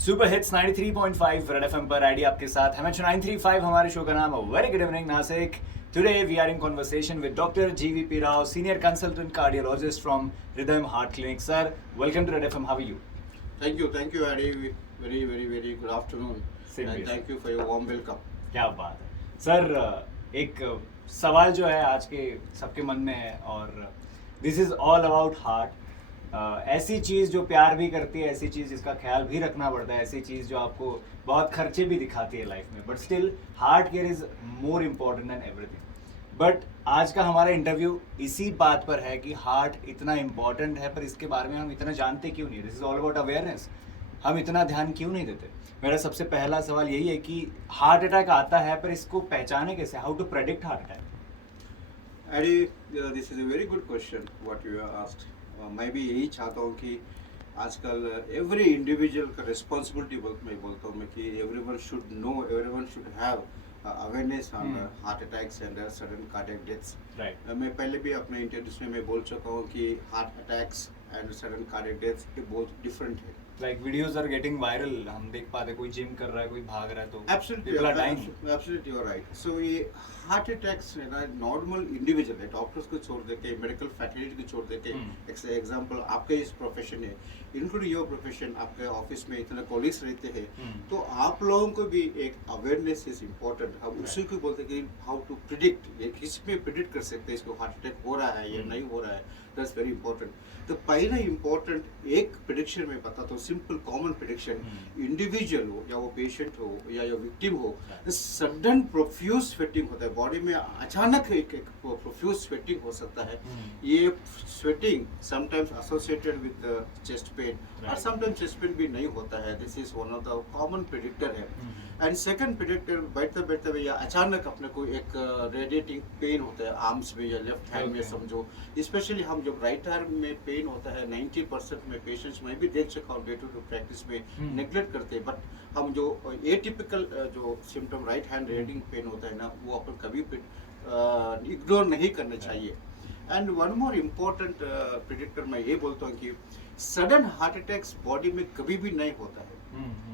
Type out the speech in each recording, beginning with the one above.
Super hits 93.5 Red FM पर आईडी आपके साथ एमएच 935 हमारे शो का नाम है। Very good evening Nashik. Today we are in conversation with doctor GVP Rao, senior consultant cardiologist from Rhythm Heart Clinic. Sir, welcome to Red FM. How are you? Thank you, Adi. Very good afternoon. Same And here, thank you for your warm welcome. क्या बात है sir. एक सवाल जो है आज के सबके मन में है और this is all about heart. ऐसी चीज़ जो प्यार भी करती है, ऐसी चीज़ जिसका ख्याल भी रखना पड़ता है, ऐसी चीज़ जो आपको बहुत खर्चे भी दिखाती है लाइफ में, but still heart care is more important than everything. But आज का हमारा इंटरव्यू इसी बात पर है कि हार्ट इतना इम्पोर्टेंट है पर इसके बारे में हम इतना जानते क्यों नहीं। This is all about awareness. हम इतना ध्यान क्यों नहीं देते? मेरा सबसे पहला सवाल यही है कि हार्ट अटैक आता है पर इसको पहचाने कैसे? How to predict heart attack? Adi, this is a very good question what you have asked. मैं भी यही चाहता हूँ कि आजकल एवरी इंडिविजुअल का रिस्पॉन्सिबिलिटी मैं बोलता हूँ मैं कि everyone should know, everyone should have awareness on heart attacks and sudden cardiac deaths. Right. मैं पहले भी अपने इंटरव्यूज में मैं बोल चुका हूँ कि heart attacks and sudden cardiac deaths ये बहुत डिफरेंट है। Like videos are getting viral, हम देख पाते, कोई जिम कर रहा है, कोई भाग रहा है, तो Absolutely, people are dying. absolutely, you're right. So ये हार्ट अटैक्स है ना, नॉर्मल इंडिविजुअल है, डॉक्टर्स को छोड़ देके, मेडिकल फैकल्टी को छोड़ देके, एग्जांपल आपके इस प्रोफेशन है, इंक्लूडिंग योर प्रोफेशन, आपके ऑफिस में इतने कॉलीग्स रहते हैं, तो आप लोगों को भी एक अवेयरनेस इज इम्पोर्टेंट। हम उसी को बोलते हैं कि हाउ टू प्रिडिक्ट, ये किस में प्रिडिक्ट कर सकते हैं इसको हार्ट अटैक हो रहा है या नहीं हो रहा है, दैट्स वेरी इंपॉर्टेंट। तो पहला इंपॉर्टेंट एक प्रिडिक्शन में बताता हूँ, सिंपल कॉमन प्रिडिक्शन, इंडिविजुअल हो या वो पेशेंट हो या विक्टिम हो, सडन प्रोफ्यूज स्वेटिंग होता है बॉडी में, अचानक एक प्रोफ्यूज स्वेटिंग हो सकता है। ये sweating sometimes associated with chest pain और समटाइम्स चेस्ट पेन भी नहीं होता है। This is one of the common predictor है। एंड सेकंड प्रिडिक्टर, बैठते बैठते या अचानक अपने को एक रेडिएटिंग पेन होता है आर्म्स में या लेफ्ट हैंड में समझो, स्पेशली हम जब राइट आर्म में पेन होता है 90% में पेशेंट्स में भी देख चुका हूँ डे टू डे प्रैक्टिस में नेग्लेक्ट करते हैं, बट हम जो एटिपिकल जो symptom right hand radiating pain होता है ना, वो अपन कभी इग्नोर नहीं करना चाहिए। And one more important predictor मैं ये बोलता हूँ कि सडन हार्ट अटैक्स बॉडी में कभी भी नहीं होता है।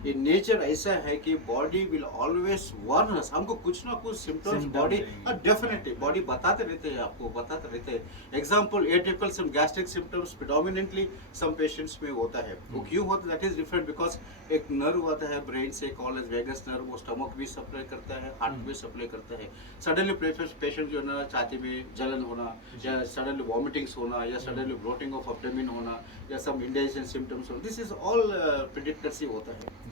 ये नेचर ऐसा है कि बॉडी विल ऑलवेज वार्न अस, हमको कुछ ना कुछ सिम्टम्स बॉडी डेफिनेटली बॉडी बताते रहते हैं, आपको बताते रहते हैं। एग्जांपल एटिपिकल सम gastric symptoms predominantly some patients में होता है। वो क्यों होता है? दैट इज डिफरेंट बिकॉज एक नर्व आता है ब्रेन से, कॉल एज वेगस नर्व, वो स्टमक भी सप्लाई करता है, हार्ट भी सप्लाई करता है। सडनली पेशेंट जो है ना, छाती में जलन होना या सडनली वॉमिटिंग्स होना या सडनली ब्लोटिंग ऑफ एब्डोमेन होना या सम इंडाइजेशन सिम्टम्स होना, दिस इज ऑल प्रिडिक्टर्स ही होता है।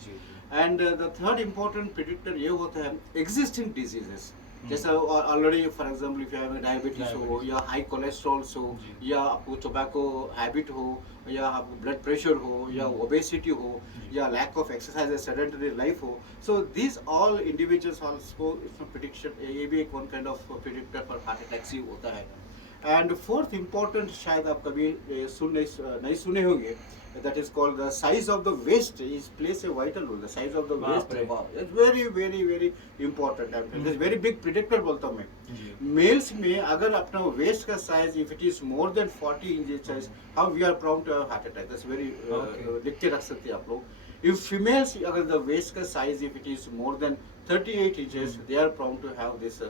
And the third important predictor ये होता है एग्जिस्टिंग डिजीजेस, जैसा already for example if you have diabetes हो या हाई कोलेस्ट्रॉल्स हो या आपको टोबैको हैबिट हो या आपको ब्लड प्रेशर हो या ओबेसिटी हो या लैक ऑफ एक्सरसाइज या सेडेंटरी लाइफ हो, so this all individuals also prediction, ये भी एक one kind of predictor for heart attacks ही होता है। एंड फोर्थ इम्पोर्टेंट, शायद आप कभी नहीं सुने होंगे, that is called the size of the waist is plays a vital role. The size of the waist is very important. It is very big predictor बोलता हूँ मैं। मेल्स में अगर अपना वेस्ट का size if it is more than 40 inches, how we are prone to have heart attack. That's very लिख के रख सकते हैं आप लोग। If females अगर the waist का size if it is more than 38 inches, they are prone to have this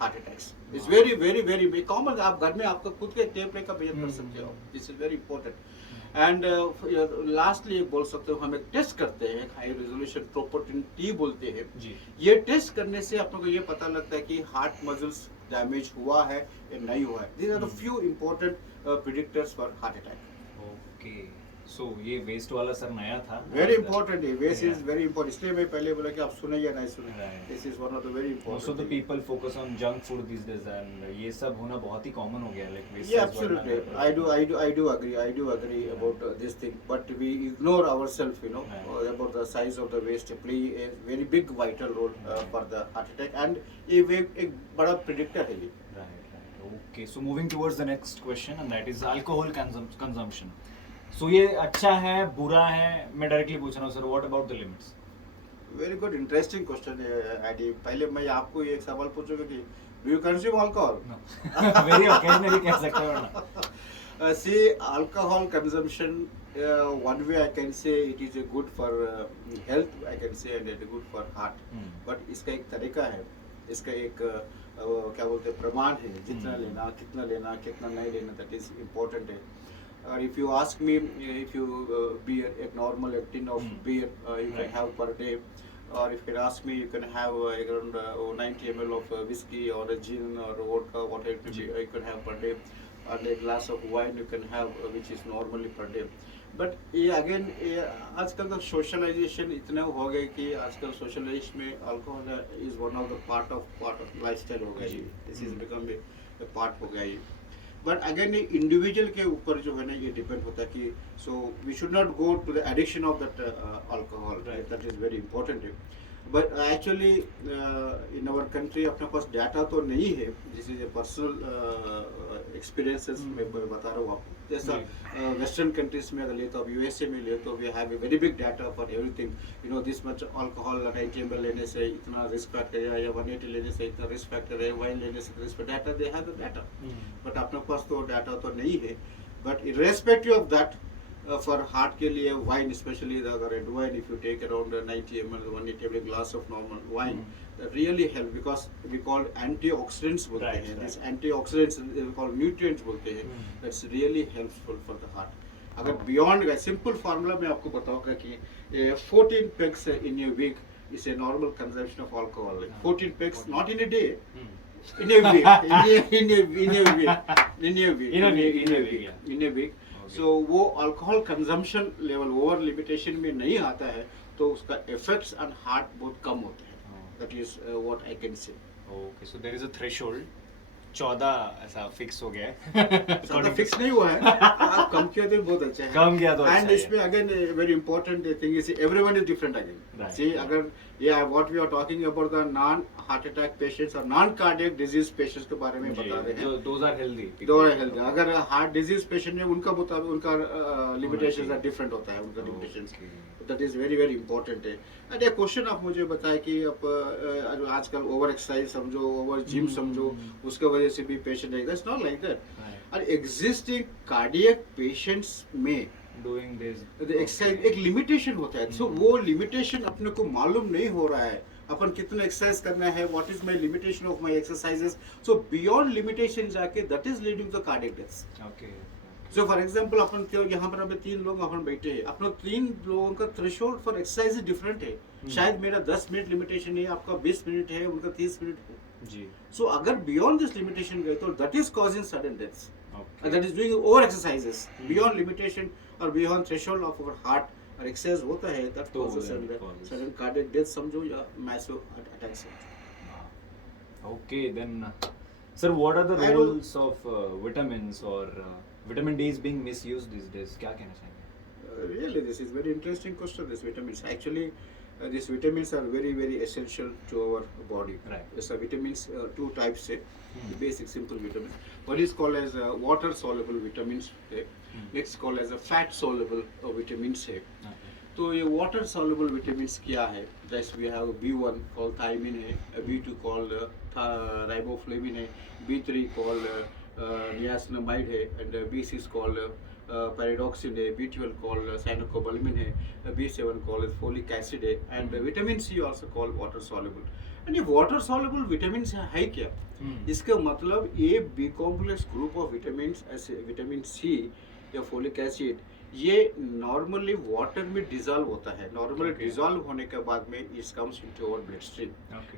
heart attacks. It's very common. आप घर में आपका खुद के टेप का मेजर कर सकते हो। This is very important. And lastly बोल सकते हो, हम एक टेस्ट करते हैं, हाई रेजोल्यूशन ट्रोपोटिन टी बोलते हैं। ये टेस्ट करने से अपने को ये पता लगता है कि हार्ट मसल्स डैमेज हुआ है या नहीं हुआ है। These are the few important predictors for heart attack. Okay, so ये वेस्ट वाला सर नया था, वेरी इंपॉर्टेंट है। वेस्ट इज वेरी इंपॉर्टेंट, इसलिए मैं पहले बोला कि आप सुने या नहीं सुने। This is one of the very important. Most of the people focus on junk food this days and ये सब होना बहुत ही कॉमन हो गया है, like waste. Yeah, absolutely. I do agree about this thing, but we ignore ourselves, you know, about the size of the waist play a very big vital role for the heart attack, and ये एक बड़ा predictor है ये। Right. Okay, so moving towards the next question, and that is alcohol consumption. So ये अच्छा है, बुरा है? मैं डायरेक्टली पूछ रहा हूँ sir, what about the limits? Very good, interesting question है एडी। पहले मैं आपको एक सवाल पूछूंगा कि do you consume alcohol? Very occasionally कह सकते हो ना। See, alcohol consumption one way I can say it is a good for health, I can say, and it is good for heart. But इसका एक तरीका है, इसका एक क्या बोलते हैं प्रमाण है, जितना लेना, कितना नहीं लेना, that is important है. If you ask me, if you beer, a normal tin of beer you can have per day, or if you can ask me, you can have around 90 ml of whiskey or a gin or vodka, whatever it may be, you can have per day, and a glass of wine you can have, which is normally per day. But ये again आजकल का socialisation इतना हो गया कि आजकल socialisation में alcohol is one of the part of lifestyle हो गया ये, this is become a part हो गया ये. बट अगेन ये इंडिविजुअल के ऊपर जो है ना ये डिपेंड होता है कि so we should not go to the addiction of that alcohol, that is very important. But actually in our country अपने पास डाटा तो नहीं है, this is a personal experiences मैं बता रहा हूँ आपको. जैसा वेस्टर्न कंट्रीज में अगर ले तो आप यूएसए में ले तो we have a very big data for everything, you know this much alcohol 90 ml लेने से इतना रिस्क फैक्टर है, या 180 लेने से इतना रिस्क फैक्टर है, वाइन लेने से risk data, they have the data. But अपने पास तो डाटा तो नहीं है. But irrespective of that, for heart के लिए wine specially the red wine, if you take around 90 ml 180 ml glass of normal wine, really help, because we call antioxidants बोलते हैं, this antioxidants we call nutrients बोलते हैं, that's really helpful for the heart. अगर beyond का simple formula मैं आपको बताऊंगा कि 14 pegs in a week is a normal consumption of alcohol. Like 14 pegs, not in a day, in a week, in a week. So वो alcohol consumption level over limitation में नहीं आता है तो उसका effects on heart बहुत कम होते हैं. That is what I can say. Okay, so there is a threshold. 14 ऐसा फिक्स हो गया है. ज़्यादा फिक्स नहीं हुआ है. आप कम किया तो बहुत अच्छा है. कम किया तो अच्छा है. And इसमें again very important thing is everyone is different again. Right. See, अगर what we are talking about the non-heart attack patients or non-cardiac disease patients के बारे में बता रहे हैं. Those are healthy. Those are healthy. अगर heart disease patient है उनका मुताबिक उनका limitations are different होता है, उनका limitations. That is very very important है. And एक क्वेश्चन आप मुझे बताएं कि आप आजकल ओवर एक्सरसाइज समझो, ओवर जिम समझो, उसके वजह से भी पेशेंट है. That's not like that. और एग्जिस्टिंग कार्डियक पेशेंट्स में डूइंग दिस एक्सरसाइज एक लिमिटेशन होता है. सो वो लिमिटेशन अपने को मालूम नहीं हो रहा है अपन कितना एक्सरसाइज करना है, what is my limitation of my exercises. So beyond limitation जाके that is leading to cardiac deaths. Okay. So for example अपन तो यहाँ पर अभी 3 लोग अपन बैठे हैं, अपना 3 लोगों का थ्रेशोल्ड फॉर एक्सरसाइज डिफरेंट है. शायद मेरा 10 मिनट लिमिटेशन है, आपका 20 मिनट है, उनका 30 मिनट है जी. सो अगर बियॉन्ड दिस लिमिटेशन गए तो that is causing sudden deaths. Okay. That is doing over exercises beyond limitation or beyond threshold of our heart or exercise होता है that causes sudden cardiac death समझो या massive attacks. Okay, then sir, what are the roles of vitamins or vitamin D is being misused these days? क्या कहना चाहेंगे? Really, this is very interesting question. These vitamins actually these vitamins are very very essential to our body. Right. So vitamins 2 types है, the basic simple vitamins. One is called as water soluble vitamins है, next called as a fat soluble vitamins है. तो ये water soluble vitamins क्या है? Just we have B1 called thiamine है, B2 called riboflavin है, B3 called niacinamide है, and B6 called pyridoxine है, B12 called cyanocobalamin है, B7 called folic acid है, and vitamin C also called water soluble. And ये water soluble vitamins है क्या? इसका मतलब ये B complex group of vitamins ऐसे विटामिन C या folic acid ये नॉर्मली वाटर में डिजॉल्व होता है. नॉर्मली डिजॉल्व होने के बाद में it comes into our blood stream.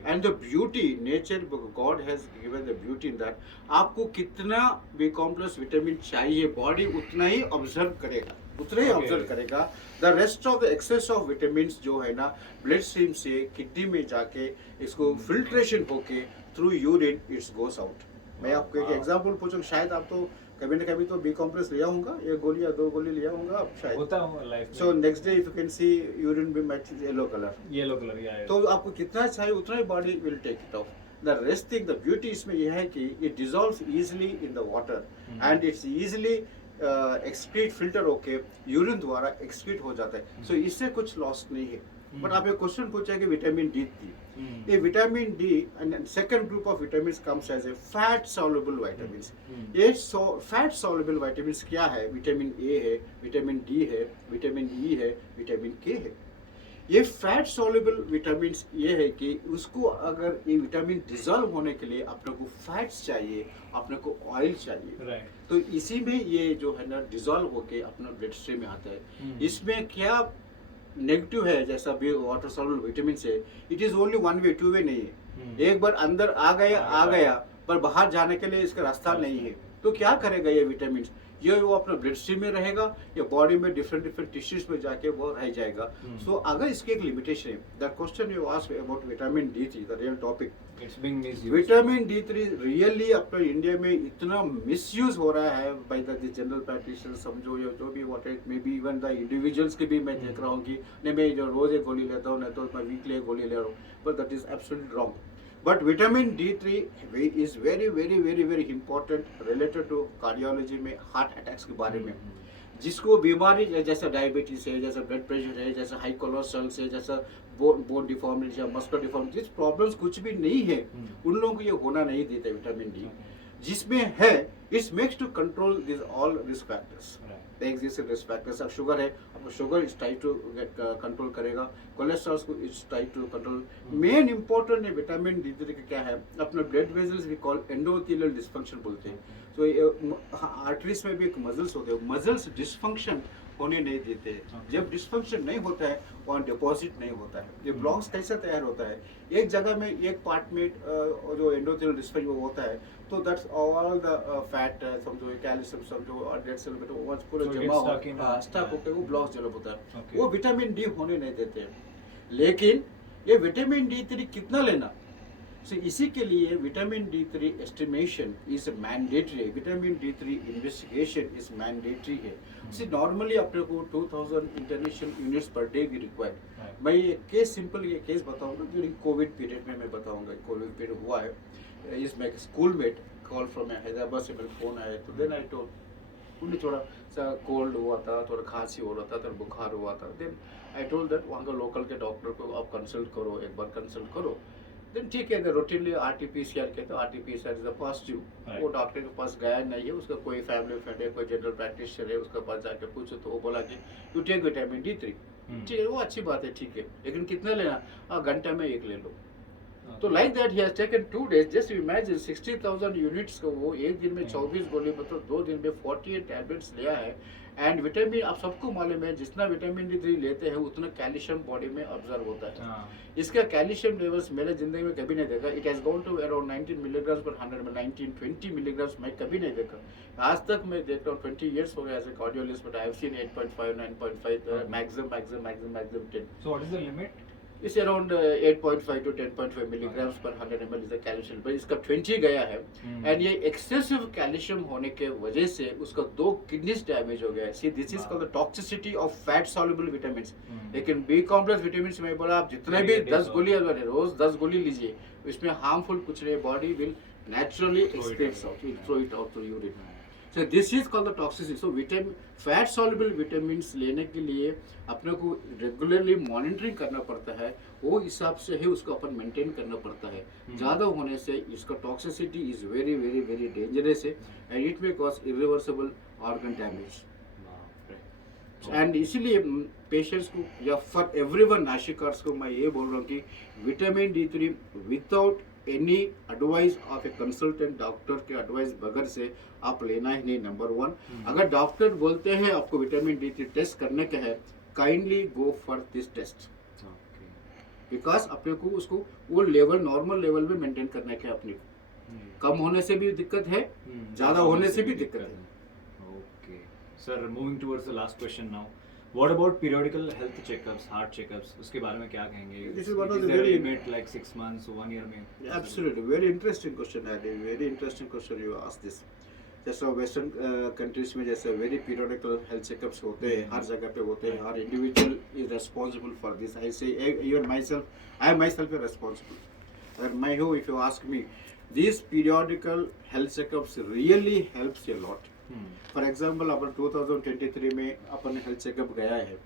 And the beauty nature god has given the beauty in that आपको कितना बी कॉम्प्लेक्स विटामिन चाहिए बॉडी उतना ही ऑब्जर्व करेगा, उतना ही ऑब्जर्व करेगा. The rest of the excess of vitamins जो है ना ब्लड स्ट्रीम से किडनी में जाके इसको फिल्ट्रेशन होके through urine it's goes out. मैं आपको एक एग्जांपल पूछूं, शायद आप तो कभी ना कभी तो बी कॉम्प्लेक्स लिया होगा, 1 गोली या 2 गोली लिया होगा आप शायद. होता है लाइफ में. So next day if you can see urine be match yellow colour या तो आपको कितना चाहिए उतना ही body will take it off. The rest thing the beauty इसमें यह है कि it dissolves easily in the water and it's easily excrete filter होके यूरिन द्वारा एक्सक्रीट हो जाता है. सो इससे कुछ लॉस नहीं है. बट आप एक क्वेश्चन पूछा कि विटामिन D3 Hmm. ये vitamin D and second group of vitamin comes as a fat soluble vitamin Hmm. ये फैट सॉल्युबल विटामिन क्या है विटामिन ए है विटामिन डी है विटामिन ई है विटामिन के है ये फैट सॉल्युबल विटामिन ये है कि उसको अगर ये विटामिन डिजॉल्व होने के लिए अपने को फैट्स चाहिए अपने को ऑयल चाहिए Right. तो इसी में ये जो है ना डिजॉल्व होके अपना ब्लड स्ट्रीम में आता है Hmm. इसमें क्या नेगेटिव है जैसा भी वाटर सॉल्युबल विटामिन से it is only one way two way नहीं है Hmm. एक बार अंदर आ गया पर बाहर जाने के लिए इसका रास्ता नहीं है तो क्या करेगा ये विटामिन ये वो अपना ब्लड स्ट्रीम में रहेगा या बॉडी में डिफरेंट डिफरेंट टिश्यूज में जाके वो रह जाएगा सो अगर इसके एक लिमिटेशन है the question you asked about vitamin D3 the real topic It's being misused. Vitamin D3 really अपने इंडिया में इतना मिसयूज हो रहा है बाय द जनरल प्रैक्टिशनर समझो या जो भी what it may be even the individuals के भी मैं देख रहा हूँ कि नहीं मैं जो रोज एक गोली लेता हूँ नहीं तो मैं वीकली एक गोली ले रहा हूँ but that is absolutely wrong but vitamin D3 is very very very very important related to cardiology में हार्ट अटैक्स के बारे में जिसको बीमारी जैसा डायबिटीज है जैसा ब्लड प्रेशर है जैसा हाई कोलेस्ट्रॉल है जैसा बोन डिफॉर्मिटी या मस्कुलर डिफॉर्मिटी जिस प्रॉब्लम्स कुछ भी नहीं है उन लोगों को ये होना नहीं देता विटामिन डी जिसमें है it's makes to control this all risk factors existing risk factors अब शुगर है आपको sugar is tight to control करेगा कोलेस्ट्रॉल को is tight to control main important है विटामिन D3 का क्या है अपना blood vessels we call endothelial dysfunction बोलते हैं तो आर्टरीज में भी एक मसल्स होते हैं मसल्स डिस्फंक्शन होने नहीं देते जब डिस्फंक्शन नहीं होता है वहाँ डिपॉजिट नहीं होता है ये ब्लॉक्स कैसे तैयार होता है एक जगह में एक पार्ट में जो एंडोथेलियल डिस्फंक्शन होता है तो दैट्स ऑल द फैट समझो कैल्शियम समझो और डेड सेल में तो वो पूरा जमा हो स्टक होकर वो ब्लॉक्स डेवलप होता है वो विटामिन डी होने नहीं देते हैं लेकिन ये विटामिन D3 कितना लेना So, इसी के लिए vitamin D3 estimation is mandatory vitamin D3 investigation is mandatory है सी नॉर्मली अपने को 2000 इंटरनेशनल यूनिट्स पर डे भी रिक्वायर्ड मैं ये केस सिंपल ये केस बताऊंगा ड्यूरिंग कोविड पीरियड में मैं बताऊंगा कोविड पीरियड हुआ है is my schoolmate call from Hyderabad से मेरा फोन आया तो देन आई टोल्ड उन्हें थोड़ा सा कोल्ड हुआ था थोड़ा खांसी हो रहा था थोड़ा बुखार हुआ था देन आई टोल्ड दैट वहाँ का लोकल के डॉक्टर को आप कंसल्ट करो एक बार कंसल्ट करो देन ठीक है रूटीनली RT-PCR कहते हैं RT-PCR इज पॉजिटिव वो डॉक्टर के पास गया नहीं है उसका कोई फैमिली फ्रेंड है कोई जनरल प्रैक्टिशनर है उसके पास जाके पूछो तो वो बोला कि यू टेक विटामिन D3 ठीक है वो अच्छी बात है ठीक है लेकिन कितना लेना घंटे में एक ले लो तो like that he has taken 2 days just imagine 60,000 units को वो एक दिन में 24 गोली मतलब 2 दिन में 48 टैबलेट्स लिया है एंड विटामिन आप सबको मालूम है जितना विटामिन D3 लेते हैं उतना कैल्शियम बॉडी में ऑब्जर्व होता है इसका कैल्शियम लेवल्स मेरे जिंदगी में कभी नहीं देखा it has gone to around 19 milligram पर 100 में 19-20 मिलीग्राम मैं कभी नहीं देखा आज तक मैं देखता हूँ 20 इयर्स हो गया as a cardiologist but I have seen 8.5 9.5 maximum 10 So what is the limit? It's around 8.5 to 10.5 milligrams per 100 ml is the calcium but इसका 20 गया है एंड ये एक्सेसिव कैल्शियम होने के वजह से उसका 2 किडनीज डैमेज हो गया है see this is called the toxicity of fat soluble vitamins लेकिन बी कॉम्प्लेक्स विटामिन्स में बोला आप जितने भी 10 गोली अगर रोज 10 गोली लीजिए इसमें हार्मफुल कुछ नहीं body will naturally excrete out will throw it out through urine So this is called the toxicity. So fat soluble vitamins लेने के लिए अपने को रेगुलरली मॉनिटरिंग करना पड़ता है वो हिसाब से ही उसको अपन मेंटेन करना पड़ता है ज़्यादा होने से इसका toxicity is very very very dangerous है and it may cause irreversible organ damage and इसीलिए पेशेंट्स को या फॉर एवरीवन नाशिकार्स को मैं ये बोल रहा हूँ कि vitamin D3 without any advice of a consultant doctor के एडवाइस बगैर से आप लेना ही नहीं नंबर 1 अगर डॉक्टर बोलते हैं आपको विटामिन D3 टेस्ट करने का है kindly go for this test because अपने को उसको वो लेवल नॉर्मल लेवल में मेंटेन करने का अपने को कम होने से भी दिक्कत है ज़्यादा होने से भी दिक्कत है okay sir moving towards the last question now What about periodical health checkups, heart checkups? उसके बारे में क्या कहेंगे? This is one of the very very limit like 6 months, 1 year में. Absolutely, very interesting question. Adi. Very interesting question you asked this. जैसा western countries में जैसे very periodical health checkups होते हैं हर जगह पे होते हैं हर individual is responsible for this I say even myself I myself responsible अगर मैं हूँ if you ask me this periodical health checkups really helps a lot for example अपन 2023 में अपन हेल्थ चेकअप गया है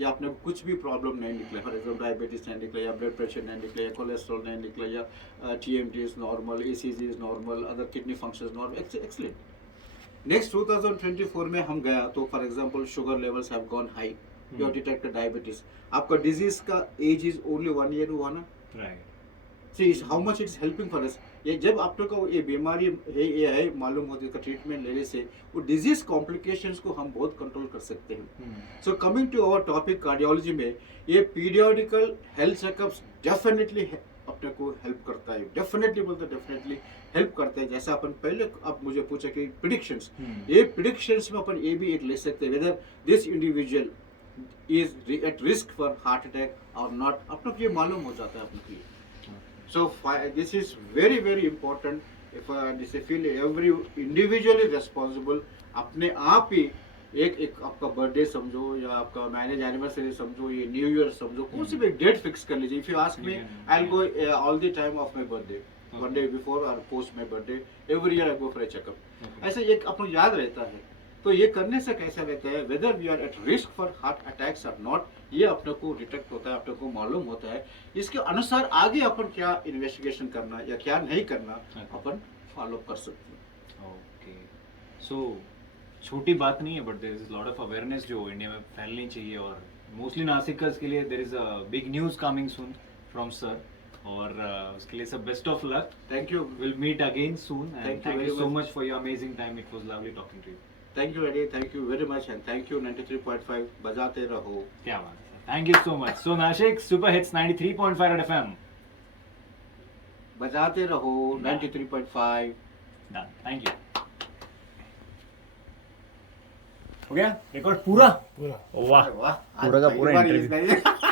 या अपने को कुछ भी प्रॉब्लम नहीं निकला, फॉर एग्जाम्पल डायबिटीज नहीं निकला, या ब्लड प्रेशर नहीं निकला, या कोलेस्ट्रॉल नहीं निकला, या TMT is normal, ECG is normal, other kidney function normal, excellent. Next 2024 में हम गया तो for example sugar levels have gone high, you detected diabetes, आपका डिजीज का एज इज ओनली 1 year हुआ ना, right, see how much it's helping for us. ये जब आप लोग को ये बीमारी है, ये है मालूम होती है, इसका ट्रीटमेंट लेने से वो डिजीज कॉम्प्लिकेशंस को हम बहुत कंट्रोल कर सकते हैं। So coming to our topic cardiology में, ये पीरियोडिकल हेल्थ चेकअप्स डेफिनेटली अपने को हेल्प करता है, डेफिनेटली बोलते डेफिनेटली हेल्प करते हैं। जैसा अपन पहले आप मुझे पूछा कि प्रिडिक्शंस, ये प्रिडिक्शंस में अपन ये भी एक ले सकते हैं, whether this individual is eight risk for heart attack और नॉट, अपने को ये मालूम हो जाता है अपने को। So this is very very important. If this I feel every individual is responsible. अपने आप ही एक आपका बर्थडे समझो या आपका मैरिज एनिवर्सरी समझो, ये न्यू ईयर समझो, कौन सी भी डेट फिक्स कर लीजिए। If you ask me, I will go all the time of my birthday, one day before और post my birthday, every year I go for a checkup. ऐसे एक अपन याद रहता है। तो ये करने से कैसा रहता है, whether we are at risk for heart attacks और नॉट, ये अपने को डिटेक्ट होता है, अपने को मालूम होता है। इसके अनुसार आगे अपन क्या इन्वेस्टिगेशन करना या क्या नहीं करना अपन फॉलो कर सकते हैं। ओके, सो छोटी बात नहीं है, but there is lot of awareness जो इंडिया में फैलनी चाहिए, और मोस्टली नासिकर्स के लिए there is a big news coming soon from sir, और उसके लिए सब best of luck. Thank you, will meet again soon, and thank you so very much for your amazing time, it was lovely talking to you. Thank you Adi, thank you very much, and thank you 93.5 बजाते रहो। क्या बात है, thank you so much. So Nashik super hits 93.5 red FM, बजाते रहो 93.5। Done, thank you. हो गया record पूरा? पूरा वाह, वाह, पूरा का पूरा आज पहली बार इंटरव्यू। ये